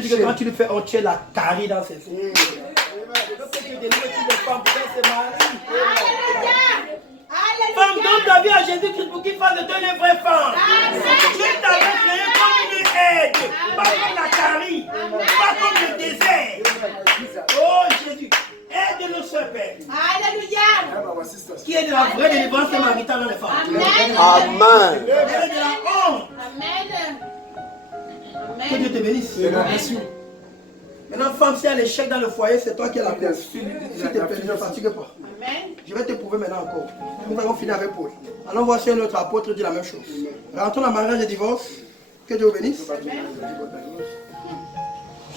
dis que quand tu lui fais, oh, tu es la carie dans ses yeux. Femme, donne ta vie à Jésus-Christ pour qu'il fasse de toi une vraie femme. Dieu t'avait créé comme une aide, pas comme la carie, pas comme le désert. Oh Jésus, aide-nous, Sœur Père. Alléluia. Qui est de la vraie délivrance maritale dans les femmes. Amen. Elle est de la honte. Amen. Que Dieu te bénisse. Maintenant, femme, si il y a l'échec dans le foyer, c'est toi qui es la cause. S'il te plaît, ne fatigue pas. Amen. Je vais te prouver maintenant encore. Nous allons finir avec Paul. Allons voir si un autre apôtre dit la même chose. Rentrons dans le mariage et divorce. Que Dieu vous bénisse.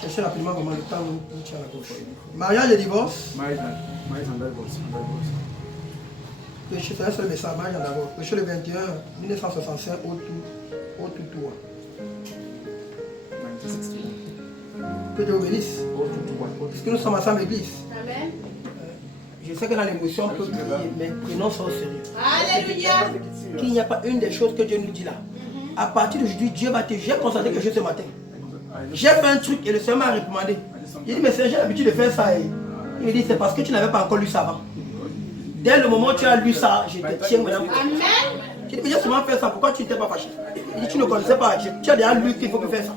Cherchez rapidement comment le temps nous tient la gauche. Mariage et divorce. Péché, c'est un seul message. Mariage en divorce. Péché le 21, 1965, au tout. Que Dieu vous bénisse. Parce que nous sommes ensemble l'église. Amen. Je sais que dans l'émotion, on peut prier, mais prenons ça au sérieux. Alléluia. Qu'il n'y a pas une des choses que Dieu nous dit là. À partir d'aujourd'hui, Dieu va te... J'ai constaté quelque chose ce matin. J'ai fait un truc et le Seigneur m'a recommandé. J'ai dit, mais Seigneur, j'ai l'habitude de faire ça. Et il me dit, c'est parce que tu n'avais pas encore lu ça avant. Dès le moment où tu as lu ça, je te tiens maintenant. Amen. J'ai dit, mais j'ai seulement fait ça, pourquoi tu n'étais pas fâché? Il dit, tu ne connaissais pas, tu as déjà lu qu'il faut faire ça.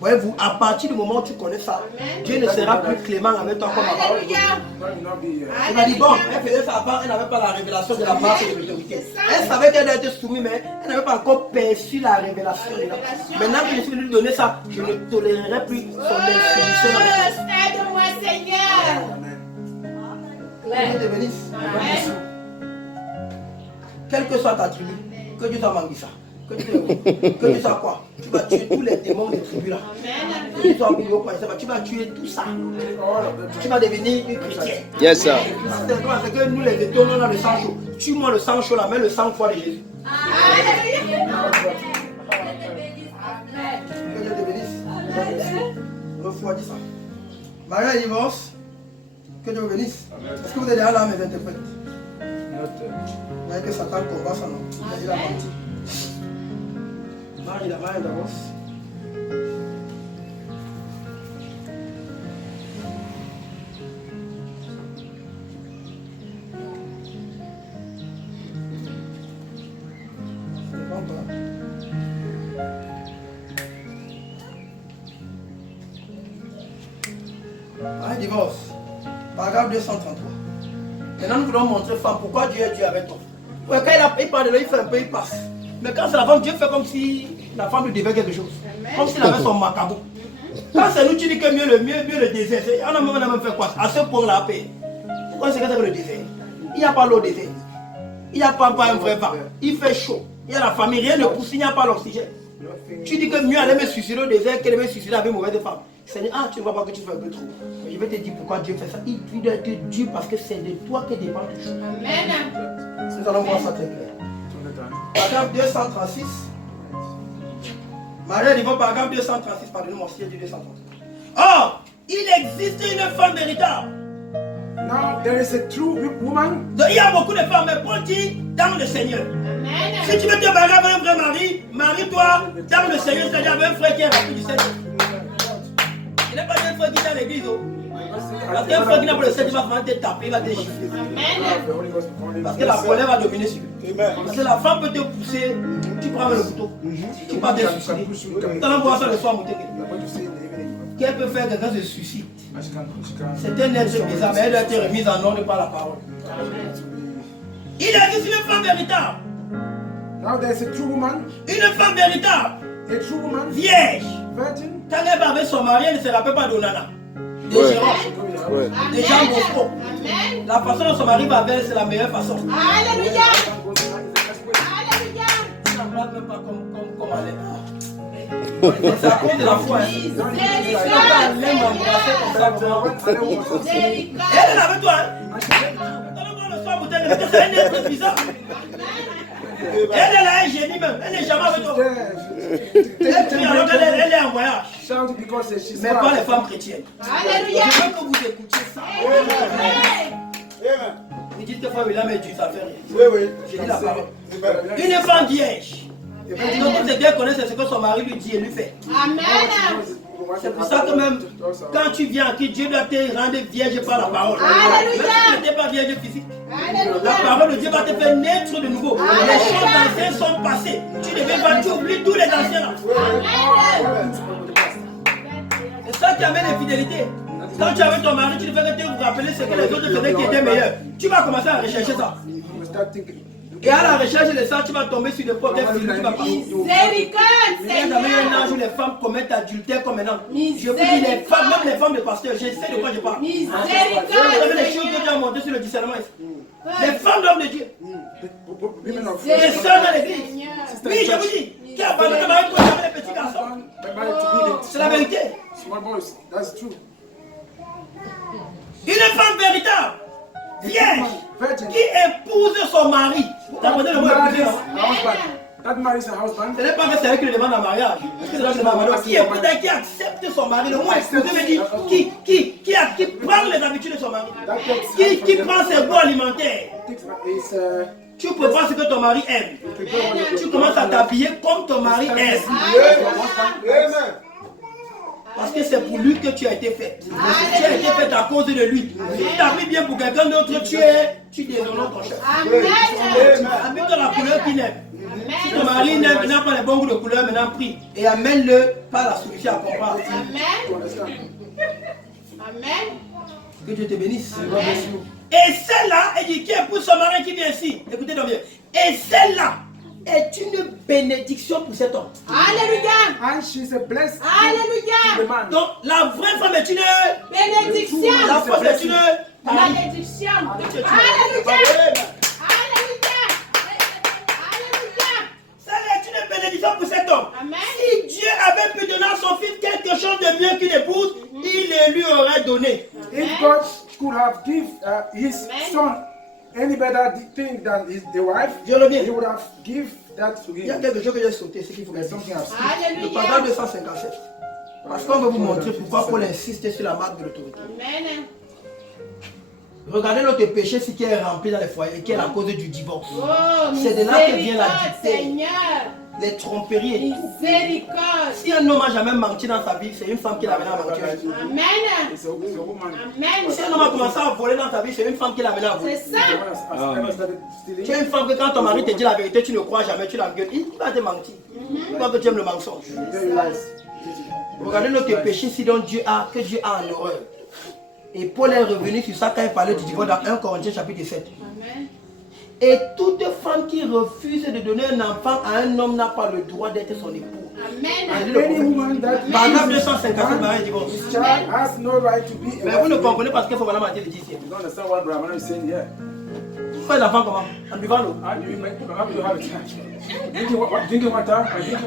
Voyez-vous, à partir du moment où tu connais ça, Dieu ne sera plus clément avec toi comme avant. Il m'a dit, bon, elle faisait ça avant, elle n'avait pas la révélation de la marche et de l'autorité. Elle savait qu'elle était soumise, mais elle n'avait pas encore perçu la révélation. Maintenant que je suis venu lui donner ça, je ne tolérerai plus son insémission. Aide-moi, Seigneur. Que Dieu te bénisse. Quelle que soit ta tribu, que Dieu t'a manqué ça. Que tu sois quoi? Tu vas tuer tous les démons des tribus là. Que tu sois gros, tu vas tuer tout ça. Tu vas devenir une chrétienne. Yes, sir. C'est que nous les détournons dans le sang chaud. Tue-moi le sang chaud là, mets le sang froid de Jésus. Que Dieu te bénisse. Refroidis ça. Mariage et divorce. Que Dieu vous bénisse. Est-ce que vous êtes déjà là, mes interprètes? Vous voyez que Satan combat son nom. Il a menti. Il a mal d'avance. C'est bon, toi. Un divorce. Paragraphe 233. Maintenant, nous voulons montrer femme pourquoi Dieu est Dieu avec toi. Ouais, quand il parle de là, il fait un peu, il passe. Mais quand c'est la femme, Dieu fait comme si la femme lui devait quelque chose. Comme s'il avait son macabo. Quand c'est nous, tu dis que mieux le désert. On a même fait quoi? À ce point-là, à paix. Pourquoi c'est que c'est le désert? Il n'y a pas l'eau au désert. Il n'y a pas un vrai vent. Il fait chaud. Il y a la famille, rien ne pousse, il n'y a pas l'oxygène. Tu dis que mieux aller me suicider au désert qu'elle me suicider avec une mauvaise femme. Seigneur, tu ne vois pas que tu fais un peu trop. Mais je vais te dire pourquoi Dieu fait ça. Il doit être Dieu parce que c'est de toi que dépend tout ça. Amen. Nous allons voir ça très clair. Paragraphe 236. Marie dit paragraphe 236, pardonnez-moi, si j'ai dit 236. Or, il existe une femme véritable. Now there is a true woman. Il y a beaucoup de femmes, mais Paul dit dans le Seigneur. Amen. Si tu veux te marier avec un vrai mari, marie-toi dans le Seigneur, c'est-à-dire avec un frère qui est rempli du Seigneur. Il n'est pas un frère qui est dans l'église. Parce qu'un frère qui n'a pas le Seigneur, il va te taper, il va te chiffrer. Parce que la colère va dominer sur lui. Parce que la femme peut te pousser, tu prends le couteau, tu pars te suicider. Tu allons voir ça le soir, mon téléphone. Qu'elle peut faire quelqu'un se suicide. C'est un être bizarre, mais elle doit être remise en ordre par la parole. Il existe une femme véritable. Now there is a true woman. Une femme véritable. A true woman. Vierge. Virgin. Quand elle va avec son mari, elle ne se rappelle pas d'Onana. De Jérôme. De Jean Bosco. La façon dont son mari va avec, c'est la meilleure façon. Alléluia. Alléluia. Tu n'en parles même pas comme elle est. C'est à cause de la foi. Elle est avec toi. Donne-moi le soir, c'est un être bizarre. Elle est là, un génie même. Elle n'est jamais avec toi. Elle est en voyage. Mais pas les femmes chrétiennes. Alléluia. Je veux que vous écoutiez ça. Vous dites que frère William est Dieu, ça fait rien. Oui. J'ai dit la parole. Une femme vierge. Donc, toutes les deux connaissent ce que son mari lui dit et lui fait. Amen. C'est pour ça que même quand tu viens aquí, Dieu doit te rendre vierge par la parole. Alléluia. Même si tu n'étais pas vierge physique. La Alléluia. parole de Dieu va te faire naître de nouveau. Alléluia. Les choses anciennes sont passées. Tu ne veux pas, tu oublies tous les anciens là. C'est ça qui amène l'infidélité. Quand tu es avec ton mari, tu ne fais que te rappeler ce que les autres faisaient qui était meilleur. Tu vas commencer à rechercher ça. Et à la recherche de ça, tu vas tomber sur le problème film, tu vas partir. Miséricorde, Il y a jamais un âge où les femmes commettent adultère comme maintenant. Je vous dis, les femmes, même les femmes de pasteur, je sais de quoi je parle. Miséricorde, Vous avez les choses que Dieu a montées sur le discernement ici. Les femmes d'hommes de Dieu. Les sœurs dans l'église. Oui, je vous dis, qui a abandonné mari pour aimer les petits garçons. C'est la vérité. Small boys, that's true. Une femme véritable, vierge, Virgin. qui épouse son mari. Vous comprenez le mot épouser là? That marries a husband. Ce n'est pas que c'est elle qui le demande en mariage. Parce que c'est là que c'est mariage. Qui épouse, qui accepte son mari. Le mot épouser veut dire qui prend les habitudes de son mari. Qui prend ses goûts alimentaires. Tu prépares ce que ton mari aime. Tu commences à t'habiller comme ton mari aime. Parce que c'est pour lui que tu as été faite. Tu as été faite à cause de lui. Si tu t'habilles bien pour quelqu'un d'autre, tu déshonores ton chef. Habille-toi la couleur qu'il aime. Si ton mari n'a pas les bons goûts de couleur, maintenant prie. Et amène-le par la solution à comprendre. Amen. Que Dieu te bénisse. Et celle-là, elle dit qui épouse son mari qui vient ici. Écoutez donc bien. Et celle-là est une bénédiction pour cet homme. Alléluia. And she's a blessed Alléluia. man. Donc la vraie femme est une Bénédiction. la fausse est une Malédiction. Alléluia. Alléluia. Alléluia. Celle est une bénédiction pour cet homme. Amen. Si Dieu avait pu donner à son fils quelque chose de mieux qu'une épouse, il le lui aurait donné. If God could have given his son any better thing than the wife, Dieu le bien. he would have given that to Il y a him. quelque chose que j'ai sauté, c'est qu'il faut que There's something I've seen. le Alléluia. paragraphe 257. Parce qu'on veut vous montrer pourquoi Paul insiste sur la marque de l'autorité. Amen. Regardez notre péché, ce qui est rempli dans les foyers, qui est la cause du divorce. Oh, C'est de là que vient la miséricorde, dictée, Seigneur. les tromperies et tout. Miséricorde. Si un homme n'a jamais menti dans sa vie, c'est une femme qui l'a amené à mentir. Amen. It's a woman. Amen. Si un homme a commencé à voler dans ta vie, c'est une femme qui l'a amené à voler. C'est ça. The one has ever started stealing. Tu es une femme que quand ton mari te dit la vérité, tu ne crois jamais, tu l'engueules, il va te mentir. Il croit que tu aimes le mensonge. Very lies. Regardez notre péché, si donc que Dieu a en horreur. Et Paul est revenu sur ça quand il parlait du divorce dans 1 Corinthiens chapitre 7. Amen. Et toute femme qui refuse de donner un enfant à un homme n'a pas le droit d'être son époux. Amen. Any woman that Paragraphe 257, mariage divorce. his child has no right to be Mais a vous ne wife. comprenez pas ce qu'il faut vraiment dire ici. You don't understand what Brahman is saying here. Vous faites l'enfant comment? En buvant l'eau. How do you have a child? Drinking water? Drinking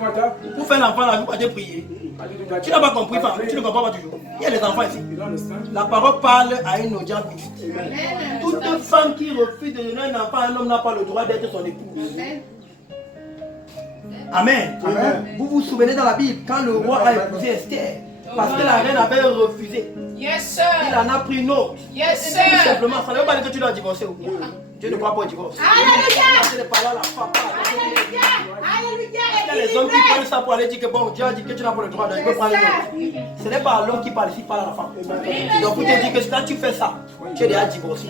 water? Vous faites l'enfant là, vous pouvez prier. How do you do that? Tu n'as pas compris, femme. Tu ne comprends pas toujours. Il y a des enfants ici. You don't understand? La parole parle à une audience mixte. Amen. Toute femme qui refuse de donner un enfant à un homme n'a pas le droit d'être son époux. Amen. Amen. Vous vous souvenez dans la Bible, quand le roi a épousé Esther, parce que la reine avait refusé, Yes, il sir. en a pris une autre. Yes, Tout sir. simplement, ça ne veut pas dire que tu dois divorcer ou quoi. Dieu ne croit pas au divorce. Alléluia. C'est les paroles à la femme. Alléluia. Alléluia. Il y a les hommes qui prennent ça pour aller dire que bon, Dieu a dit que tu n'as pas le droit de prendre une autre. Ce n'est pas l'homme qui parle ici, il parle à la femme. Donc vous te dites que quand tu fais ça, tu es déjà divorcé.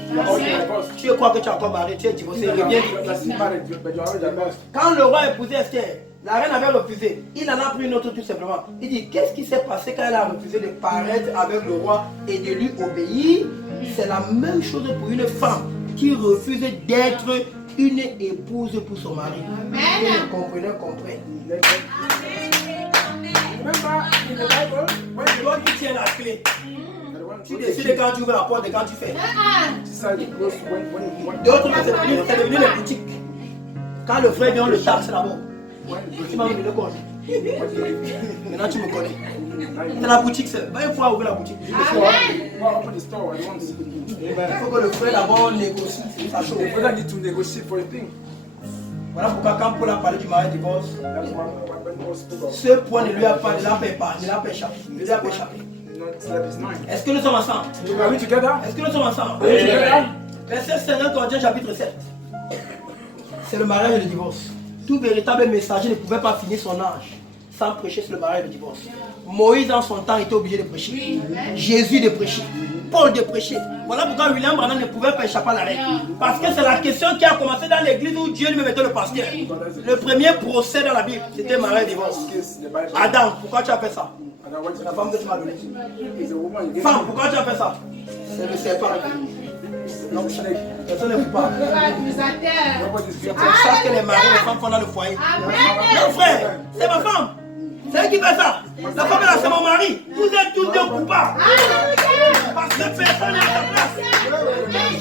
Tu crois que tu es encore marié, tu es divorcé. Reviens You are still married, but you are already divorced. Quand le roi a épousé Esther, la reine avait refusé. Il en a pris une autre tout simplement. Il dit, qu'est-ce qui s'est passé quand elle a refusé de paraître avec le roi et de lui obéir? C'est la même chose pour une femme qui refuse d'être une épouse pour son mari. Amen. Les compreneurs comprennent. Remember in the Bible, when C'est toi qui tiens la clé. the one Tu décides quand tu ouvres la porte et quand tu fais. decided to close when D'autres, c'est devenu les boutiques. Quand le frère vient, on le taxe là-bas. Tu m'as donné le compte. Maintenant tu me connais. C'est la boutique, c'est. Va une fois ouvrir la boutique. open the store at once. Il faut que le frère d'abord négocie sa chose. The brother need to negotiate for a thing. Voilà pourquoi quand Paul a parlé du mariage divorce, That's what Paul spoke of. ce point ne lui a pas, ne l'a pas épargné, ne l'a pas échappé. Ne lui a pas échappé. Not slept his mind. Est-ce que nous sommes ensemble? Are we together? Est-ce que nous sommes ensemble? Are we together? Verset 5 Corinthiens chapitre 7. C'est le mariage et le divorce. Tout véritable messager ne pouvait pas finir son âge sans prêcher sur le mariage et le divorce. Moïse, en son temps, était obligé de prêcher. Jésus de prêcher. Paul de prêcher. Voilà pourquoi William Branham ne pouvait pas échapper à la règle. Parce que c'est la question qui a commencé dans l'église où Dieu lui mettait le pasteur. Le premier procès dans la Bible, c'était mariage et divorce. Adam, pourquoi tu as fait ça? C'est la femme que tu m'as donnée. Femme, pourquoi tu as fait ça? C'est le serpent. Donc, personne ne vous parle. C'est pour ça que les maris et les femmes font dans le foyer. Non, frère, c'est ma femme. C'est elle qui fait ça. La femme, là, c'est mon mari. Vous êtes tous deux coupables. Parce que personne n'est à sa place.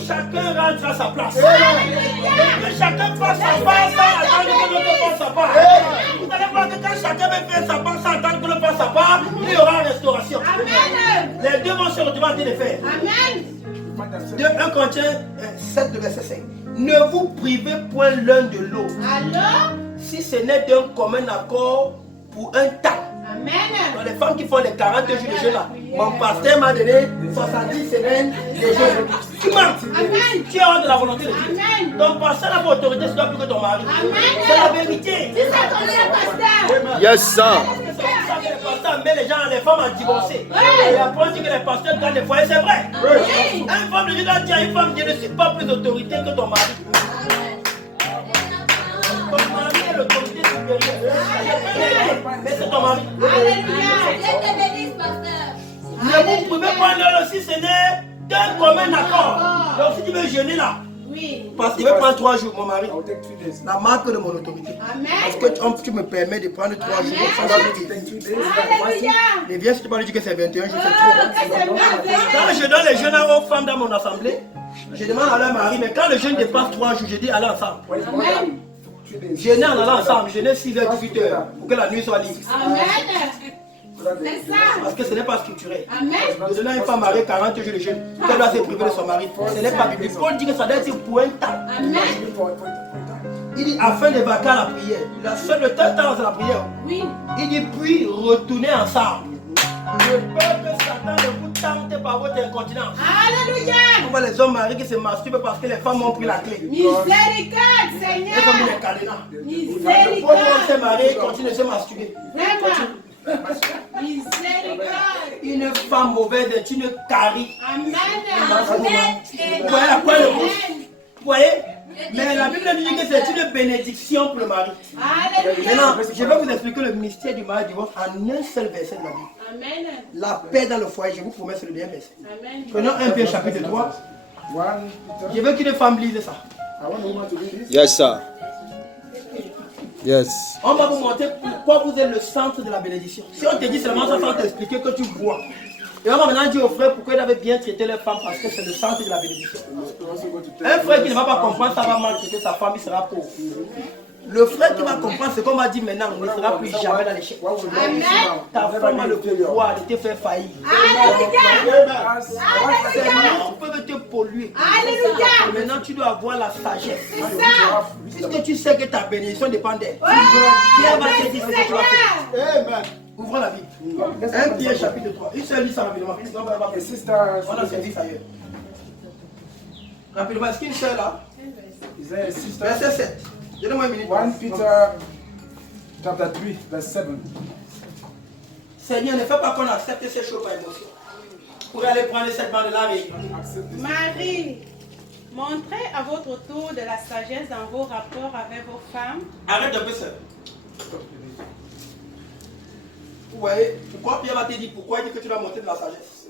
Chacun rentre à sa place. Que chacun fasse sa part sans attendre que l'autre fasse sa part. Vous allez voir que quand chacun va faire sa part sans attendre que l'autre fasse sa part, il y aura une restauration. Les deux vont se retrouver en train de faire. De 1 Corinthiens 7, verset 5. Ne vous privez point l'un de l'autre. Si ce n'est d'un commun accord pour un temps. Dans les femmes qui font les 40 jours de jeûne là, mon pasteur m'a donné 70 semaines de jeûne. Tu mens. Tu es hors de la volonté de Dieu. Ton pasteur n'a pas autorité sur toi plus que ton mari. C'est la vérité. Yes, sir. Mais les gens, les femmes ont divorcé. Et après, on dit que les pasteurs gagnent les foyers, c'est vrai. Une femme de Dieu doit dire à une femme, je ne suis pas plus d'autorité que ton mari. Ton mari est l'autorité supérieure. Mais c'est ton mari. Ne vous pouvez pas l'heure aussi, ce n'est d'un commun accord. Donc si tu veux jeûner là, parce qu'il veut prendre 3 jours, mon mari. La marque de mon autorité. Parce que tu me permets de prendre 3 jours sans autorité. Les vieilles, si tu parles, dis que c'est 21 jours, c'est trop. Quand je donne les jeunes aux femmes dans mon assemblée, je demande à leur mari, mais quand le jeûne dépasse 3 jours, je dis allez ensemble. Jeûner en allant ensemble, jeûner 6h, 18h, pour que la nuit soit libre. Parce que ce n'est pas structuré. De donner à une femme mariée 40 jours de jeûne, qu'elle doit se priver de son mari. Ce n'est pas biblique. Paul dit que ça doit être pour un temps. Il dit afin de vaquer à la prière. Le temps c'est la prière. Il dit puis retourner ensemble. Je veux que Satan ne vous tente par votre incontinence. Alléluia. On voit les hommes mariés qui se masturbent parce que les femmes ont pris la clé. Miséricorde, Seigneur. Elles ont mis les cadenas. Miséricorde. Pour qu'on se marie, continue de se masturber. Vraiment. Miséricorde. Une femme mauvaise est une carie. Amen. Vous voyez à quoi le mot? Vous voyez? Mais la Bible dit que c'est une bénédiction pour le mari. Alléluia. Maintenant, je vais vous expliquer le mystère du mariage divorce en un seul verset de la Bible. Amen. La paix dans le foyer, je vous promets, c'est le dernier verset. Amen. Prenons 1 Pierre chapitre 3. Je veux qu'une femme lise ça. Yes, sir. Yes. On va vous montrer pourquoi vous êtes le centre de la bénédiction. Si on te dit seulement ça sans t'expliquer que tu vois. Et on va maintenant dire au frère pourquoi il avait bien traité les femmes parce que c'est le centre de la bénédiction. Un frère qui ne va pas comprendre, ça va maltraiter sa femme, il sera pauvre. Le frère qui va comprendre ce qu'on va dire maintenant ne sera plus jamais dans l'échec. Ta femme a le pouvoir de te faire faillir. Alléluia. On peut te polluer. Alléluia. Maintenant tu dois avoir la sagesse. Puisque tu sais que ta bénédiction dépend d'elle. Pierre va te dire ce que tu vas faire. Amen. Ouvrons la Bible. 1 Pierre chapitre 3. Une seule liste rapidement. On a servi ailleurs. Rapidement, est-ce qu'il y a une seule là? Verset 7. Donnez-moi une minute. 1 Peter chapter 3, verse 7. Seigneur, ne fais pas qu'on accepte ces choses par émotion. Pour aller prendre cette bande de la vie. Marie, montrez à votre tour de la sagesse dans vos rapports avec vos femmes. Arrête un peu ça. Vous voyez, pourquoi Pierre va te dire pourquoi il dit que tu dois montrer de la sagesse?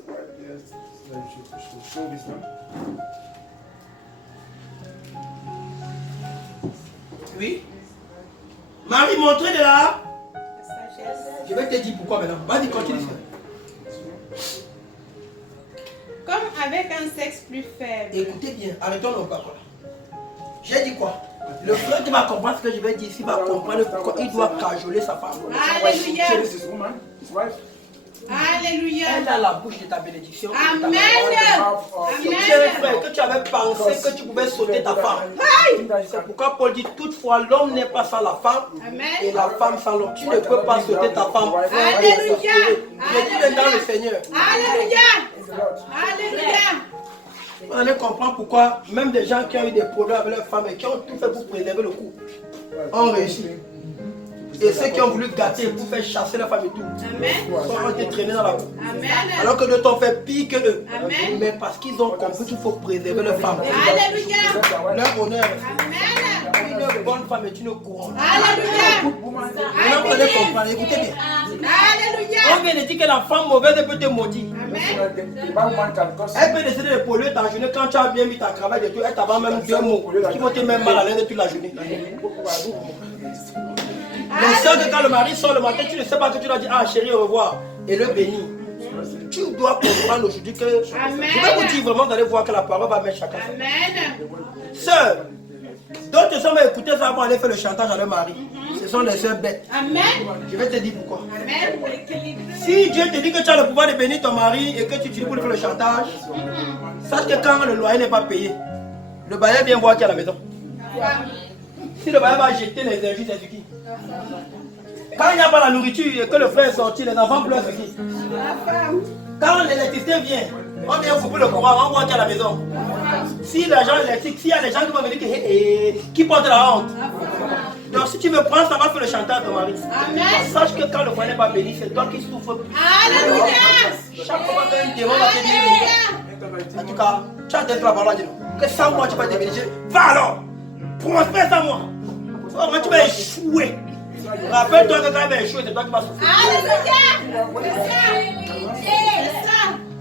Oui. Marie, montrez de la Sagesse. Je vais te dire pourquoi maintenant. Vas-y, continue. Comme avec un sexe plus faible. Écoutez bien, arrêtons nos paroles. J'ai dit quoi? Le frère qui va comprendre ce que je vais dire ici va comprendre pourquoi il doit cajoler sa femme. Alléluia. Alléluia. Elle a la bouche de ta bénédiction. Amen. Si tu es un frère que tu avais pensé que tu pouvais sauter ta femme. C'est pourquoi Paul dit toutefois l'homme n'est pas sans la femme et la femme sans l'homme. Tu ne peux pas sauter ta femme. Alléluia. Je dis maintenant le Seigneur. Alléluia. Alléluia. Vous allez comprendre pourquoi même des gens qui ont eu des problèmes avec leurs femmes et qui ont tout fait pour préserver le couple ont réussi. Et ceux qui ont voulu gâter pour faire chasser la femme et tout, ont été traînés dans la boue. Alors que d'autres ont fait pire que eux. Mais parce qu'ils ont compris qu'il faut préserver leur femme. Leur honneur. Une bonne femme est une couronne. Maintenant, vous allez comprendre. Écoutez bien. On vient de dire que la femme mauvaise peut te maudire. Elle peut décider de polluer ta journée quand tu as bien mis ta cravate et tout. Elle t'avance même 2 mots qui vont te mettre mal à l'aise toute la journée. Les soeurs que quand le mari sort le matin, tu ne sais pas que tu dois dire ah chérie au revoir et le bénir. Tu dois comprendre aujourd'hui que je vais vous dire vraiment, vous allez voir que la parole va mettre chacun. Sœurs, d'autres sœurs vont écouter ça avant aller faire le chantage à leur mari. Ce sont des sœurs bêtes. Je vais te dire pourquoi. Si Dieu te dit que tu as le pouvoir de bénir ton mari et que tu utilises pour lui faire le chantage, sache que quand le loyer n'est pas payé, le bailleur vient voir qui est à la maison. Si le bailleur va jeter les injures, c'est qui? Quand il n'y a pas la nourriture et que le frère est sorti, les enfants pleurent, c'est qui? Quand l'électricité vient, on vient couper le courant, on voit qui est à la maison. Si l'argent électrique, s'il y a des gens qui vont venir qui portent la honte. Donc si tu veux prendre, ça va faire le chantage à ton mari. Sache que quand le foyer n'est pas béni, c'est toi qui souffres. Chaque fois qu'un démon va te dire, en tout cas, tu as peut-être la parole à dire que sans moi tu vas te bénir. Va alors, prospère sans moi. Moi tu vas échouer. Rappelle-toi que quand tu vas échouer, c'est toi qui vas souffrir.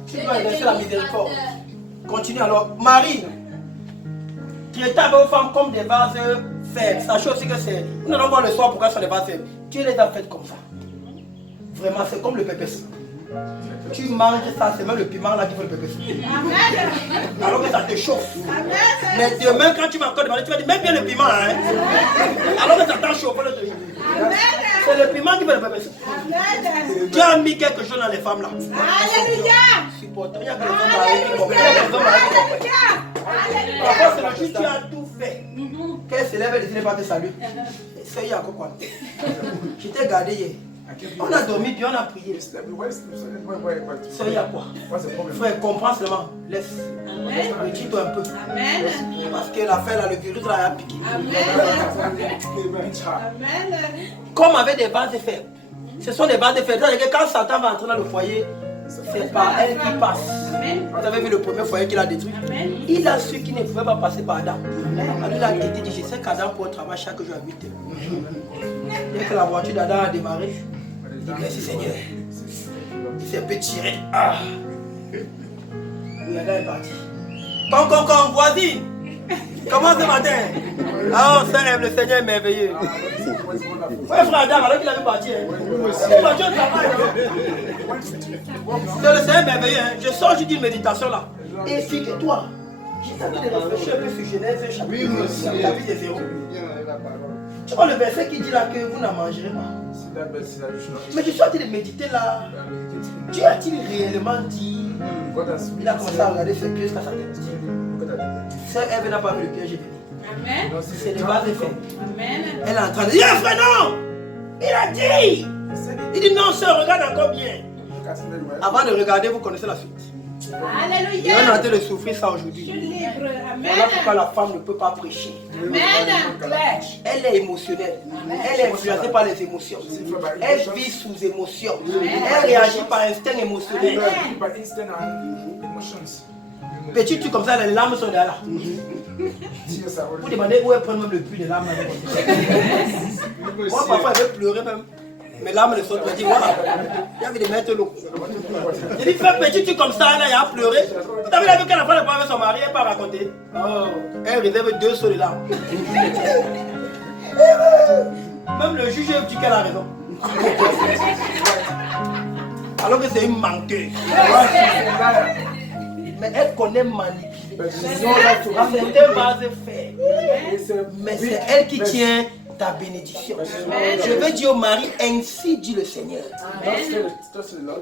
Tu dois exercer la miséricorde. Continue alors. Marie, qui est avec vos femmes comme des vases faibles. Sachez aussi que c'est. Nous allons voir le soir pourquoi ce sont des vases faibles. Dieu les a faites comme ça. Vraiment, c'est comme le pépé soupe. Tu manges ça, c'est même le piment là qui fait le pépé soupe. Alors que ça te chauffe. Mais demain, quand tu vas encore demander, tu vas dire même bien le piment. Hein? Alors que ça t'a chauffé le truc. C'est le piment qui fait le pépé soupe. Dieu a mis quelque chose dans les femmes là. Alléluia. Il y a des hommes qui parfois c'est le jour tu as tout fait. Qu'elle se lève et décide pas te saluer. C'est y a quoi? Je t'ai gardé hier. On a dormi puis on a prié. C'est y a quoi? Frère, comprends seulement. Laisse. Retire-toi un peu. Parce que l'affaire là, le virus là a piqué. Comme avec des bases de fer. Ce sont des bases de fer. C'est-à-dire que quand Satan va entrer dans le foyer, c'est par elle qui passe. Vous avez vu le premier foyer qu'il a détruit? Il a su qu'il ne pouvait pas passer par Adam. Alors il a été dit, je sais qu'Adam pour un travail chaque jour à 8 heures. Dès que la voiture d'Adam a démarré, il dit merci Seigneur. Il s'est un peu tiré. Ah. Et Adam est parti. Con, voisine. Comment ce matin? Ah, le Seigneur est merveilleux. Oui, frère Adam, alors qu'il avait parti. Il est parti au travail. C'est le Seigneur merveilleux. Je sors, je dis une méditation là. Et figure-toi, j'ai envie de réfléchir un peu sur Genèse, chapitre 6, chapitre 0. Tu vois le verset qui dit là que vous n'en mangerez pas. Mais je suis en train de méditer là. Dieu a-t-il réellement dit? Il a commencé à regarder ses pieds jusqu'à sa tête. Sœur Ève n'a pas vu le piège venu. C'est des bases de fait. Elle est en train de dire, frère, non! Il a dit! Il dit, non, sœur, regarde encore bien. Avant de regarder, vous connaissez la suite. Alléluia. Et on est en train de souffrir ça aujourd'hui. Voilà pourquoi la femme ne peut pas prêcher. Elle est émotionnelle. Elle est influencée par les émotions. Elle vit sous émotion. Elle réagit par instinct émotionnel. Petit truc comme ça, les larmes sont là. Vous demandez où elle prend même le puits des larmes. Moi, parfois, elle veut pleurer même. Mes larmes ne sont pas dit, voilà, il y avait de mettre l'eau. Il dit, fais petit truc comme ça, là, il a pleuré. Vous avez vu qu'elle a parlé avec son mari, elle pas raconté. Oh, elle réserve 2 sur les larmes. Même le juge dit qu'elle a raison. Alors que c'est une menteuse. Mais elle connaît manipuler. C'est un vase fait. Mais c'est elle qui tient ta bénédiction. Je veux dire au mari, ainsi dit le Seigneur.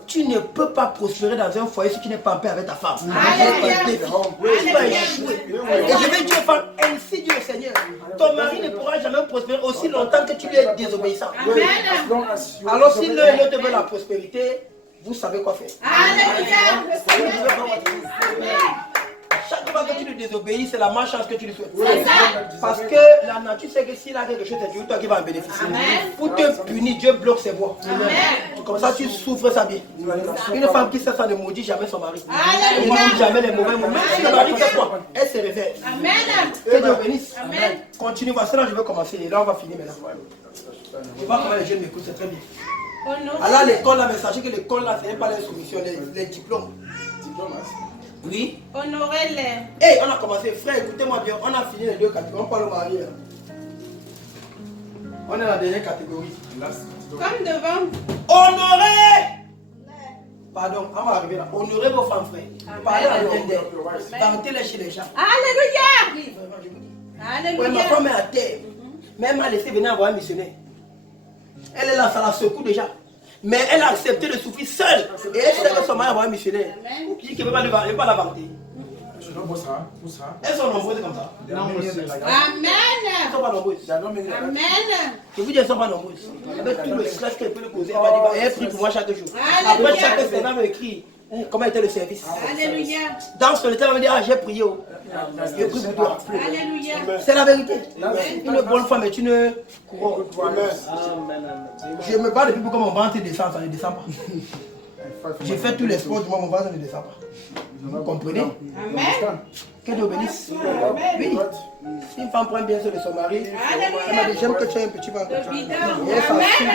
Tu ne peux pas prospérer dans un foyer si tu n'es pas en paix avec ta femme. Tu vas échouer. Et je veux dire aux femmes, ainsi dit le Seigneur. Ton mari ne pourra jamais prospérer aussi longtemps que tu lui es désobéissant. Alors si l'un et l'autre veut la prospérité, vous savez quoi faire. Chaque fois que tu lui désobéis, c'est la malchance que tu lui souhaites. Parce que la nature sait que s'il a quelque chose, c'est Dieu toi qui va en bénéficier. Pour te punir, Dieu bloque ses voies. Comme ça, tu souffres ça bien. Une femme qui sait ça ne maudit jamais son mari. Elle ne maudit jamais les mauvais moments. Même si le mari fait quoi, elle se réveille. Que Dieu bénisse. Continue, voici là je vais commencer. Et là on va finir maintenant. Je vois comment les jeunes m'écoutent, c'est très bien. Alors l'école là, mais sachez que l'école là, c'est pas les soumissions, les diplômes. Oui. Honorez-les. Hey, on a commencé, frère, écoutez-moi bien, on a fini les deux catégories, on parle au mari. On est dans la dernière catégorie. Comme devant. Honorez. Pardon, on va arriver là. Honorez vos femmes, frère. Parlez à l'intérieur. Tentez-les chez les gens. Alléluia. Ouais, ma femme est à terre. Mais elle m'a laissé venir avoir un missionnaire. Elle est là, ça la secoue déjà. Mais elle a accepté de souffrir seule. Et elle sait que son mari va un missionnaire. Qui dit qu'elle ne veut pas la vanter. Elles sont nombreuses comme ça. Amen. Elles ne sont pas nombreuses. Amen. Je vous dis, elles ne sont pas nombreuses. Avec tout le stress qu'elle peut le causer, elle va dire, elle prie pour moi chaque jour. Après, chaque semaine, elle me écrit comment était le service. Alléluia. Dans ce temps, elle va me dire, ah, j'ai prié. Je prie pour toi. Alléluia. C'est la vérité. Une bonne femme est une couronne. Je me bats depuis que mon ventre descend, ça ne descend pas. J'ai fait tous les sports du monde, mon ventre ne descend pas. Vous comprenez? Amen. Que Dieu bénisse. Oui. Si une femme prend bien soin de son mari, elle m'a dit, j'aime que tu aies un petit ventre. Et elle s'assure.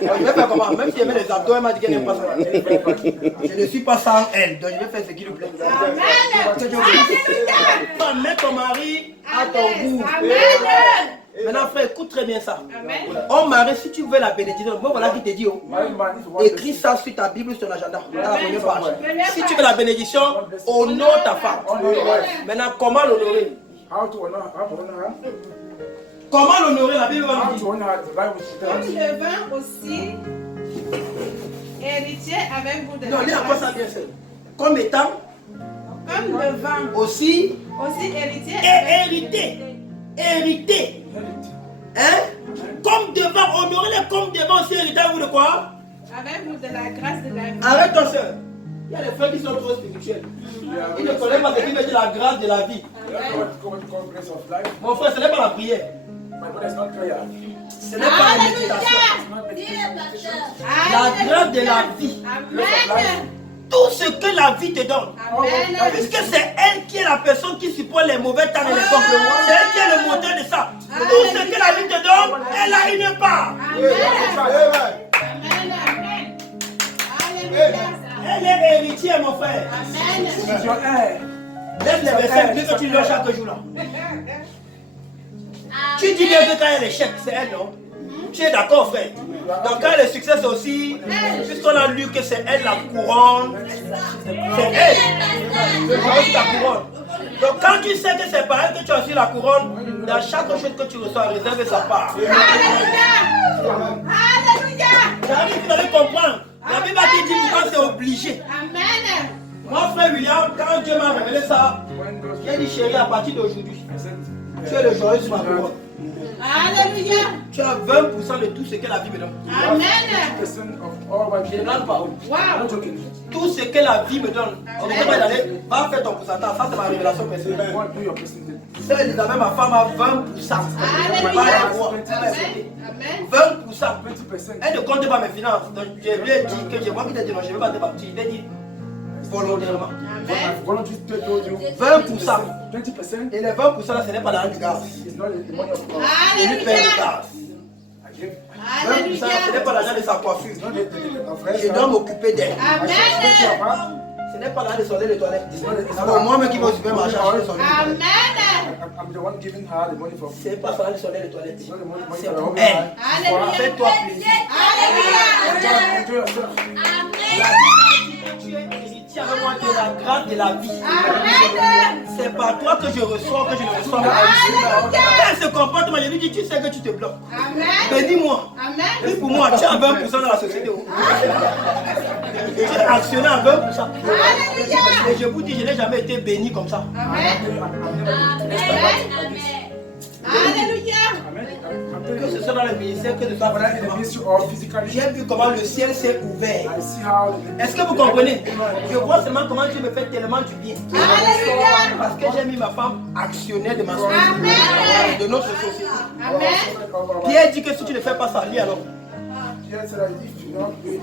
Je vais faire comment? Même si elle met les abdos, elle m'a dit qu'elle n'aime pas ça. Je ne suis pas sans elle, donc je vais faire ce qui lui plaît. Amen. Que Dieu bénisse. Mets ton mari à ton goût. Amen. Maintenant, frère, écoute très bien ça. Amen. Oh mari, si tu veux la bénédiction, moi voilà qui te dit, oh, écris ça sur ta Bible, sur l'agenda, dans la première page. Si tu veux la bénédiction, honore ta femme. Maintenant, comment l'honorer? Comment l'honorer? La Bible va nous dire. Comme le vin aussi, héritier avec vous de Non, la lis encore ça grâce. bien seul. Comme étant Comme le vin aussi héritier et hérité. Hein? Comme devant, honorez-les comme devant aussi hérité à vous de quoi? avec vous de la grâce de la vie. Arrête ton soeur. Il y a des frères qui sont trop spirituels. Ils ne connaissent pas ce qui veut dire la grâce de la vie. Mon frère, ce n'est pas la prière. Ce n'est pas la méditation. La grâce de la vie. Amen. Tout ce que la vie te donne. Amen. Puisque c'est elle qui est la personne qui supporte les mauvais temps et les compléments. C'est elle qui est le moteur de ça. Tout ce que la vie te donne, elle a une part. Amen. Amen. Alléluia. Elle est héritière, mon frère. Amen. Laisse les versets que tu lis chaque jour là. Tu dis bien que quand elle est chèque, c'est elle, non? Tu es d'accord, frère? Donc quand elle est succès, c'est aussi, puisqu'on a lu que c'est elle la couronne, c'est elle. C'est aussi la couronne. Donc quand tu sais que c'est par elle que tu as aussi la couronne, dans chaque chose que tu reçois, réserve sa part. Alléluia. Alléluia. J'arrive, vous allez comprendre. La Bible te dit pourquoi c'est obligé. Amen. Moi, frère William, quand Dieu m'a révélé ça, j'ai dit chérie, à partir d'aujourd'hui, tu es le joyeux sur ma couronne. Alléluia. Tu as 20% de tout ce que la vie me donne. Amen. Je ne donne pas. Wow. Tout ce que la vie me donne. On ne peut pas y aller. Va faire ton pourcentage. Ça, c'est ma révélation personnelle. C'est Elisabeth, ma femme a 20%. Alléluia. Amen. 20%. Elle ne compte pas mes finances. Donc, je lui ai dit que moi qui t'ai dit non, je ne vais pas te baptiser. Il a dit volontairement. Amen. 20%. Et les 20% là, ce n'est pas l'argent du gaz. Je lui paye le gaz. 20%, ce n'est pas l'argent de sa coiffure. Je dois m'occuper d'elle. Amen. Ce n'est pas l'argent de son lait de toilette. D'abord, moi-même qui vais au supermarché acheter son lait de toilette. Amen. C'est pas l'argent de son lait de toilette. C'est pour elle. Alléluia. Fais-toi plaisir. Alléluia. Tu es héritier avec moi de la grâce de la vie. Amen. C'est par toi que je reçois, que je ne reçois pas. Quand elle se comporte, je lui dis, tu sais que tu te bloques. Amen. Bénis-moi. Amen. Dis pour moi, tu as 20% dans la société. Tu es actionnaire à 20%. Alléluia. Et je vous dis, je n'ai jamais été béni comme ça. Amen. Alléluia. Que ce soit soit dans le ministère, que ce soit whether in the ministry or physically. j'ai vu comment le ciel s'est ouvert. I see how. Est-ce que vous comprenez? Je vois seulement comment Dieu me fait tellement du bien. Alléluia. Parce que j'ai mis ma femme actionnaire de ma société, Amen. de notre société. Amen. Pierre dit que si tu ne fais pas ça, lui alors. Pierre said that if you don't do it,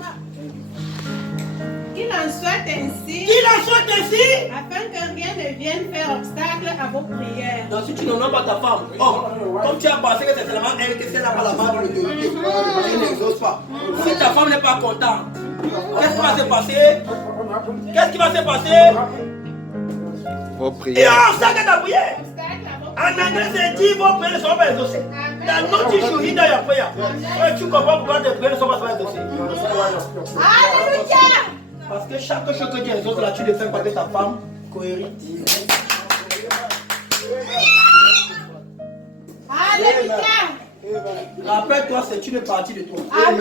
Qu'il en soit ainsi, Qu'il en soit ainsi. afin que rien ne vienne faire obstacle à vos prières. Donc si tu n'honores pas ta femme, comme tu as pensé que c'est seulement elle que c'est là pas la base de l'autorité, elle n'exauce pas. Si ta femme n'est pas contente, qu'est-ce qui va se passer? Qu'est-ce qui va se passer? Vos Et prières. on sait que ta prière. Obstacle à vos En anglais, c'est dit vos prières ne seront pas exaucées. Dans notre journée dans la prière, tu comprends pourquoi tes prières ne sont pas exaucées. Alléluia. Parce que chaque chose que Dieu exauce là, tu le fais parce que ta femme cohérite. Alléluia. Rappelle-toi, c'est une partie de toi. Amen.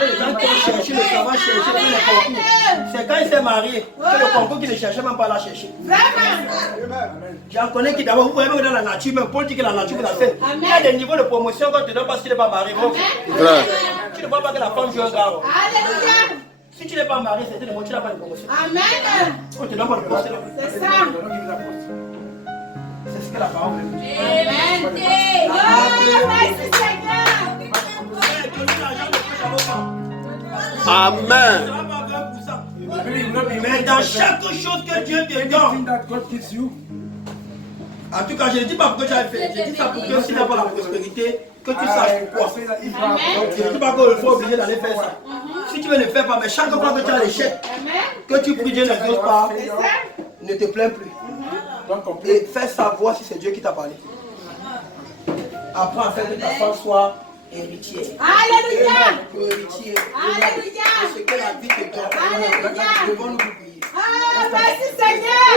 Les gens qui ont cherché le savoir chercher pour les concours. C'est quand il s'est marié que le concours qu'il ne cherchait même pas à la chercher. Vraiment. J'en connais qui d'abord, vous voyez même dans la nature, même Paul dit que la nature vous a fait. Il y a des niveaux de promotion qu'on te donne parce que tu n'es pas marié. Frère. Tu ne vois pas que la femme joue un gars. Alléluia. Si tu n'es pas marié, c'est une tu n'as pas de promotion. Amen. On te donne pas de promotion. C'est ça. C'est ce que la parole veut dire. Amen. Oh, merci Seigneur. Amen. Ça va pas 20%. maybe you will not be Mais dans chaque chose que Dieu te anything donne, that God gives you. en tout cas, je ne dis pas pourquoi tu as fait. Je dis ça pour que s'il n'y a pas la prospérité, que tu saches I pourquoi. say that if you have Je ne dis pas qu'il faut obliger d'aller faire ça. Si tu ne le fais pas, mais chaque fois que tu as l'échec, Amen. que tu pries Dieu n'exauce pas, C'est ça. ne te plains plus. don't complain. Et fais savoir si c'est Dieu qui t'a parlé. Apprends à faire que ta femme soit héritière. Alléluia. Héritière. Alléluia. C'est ce que la vie te donne. Alléluia. Devons nous prier. Oh, merci Seigneur.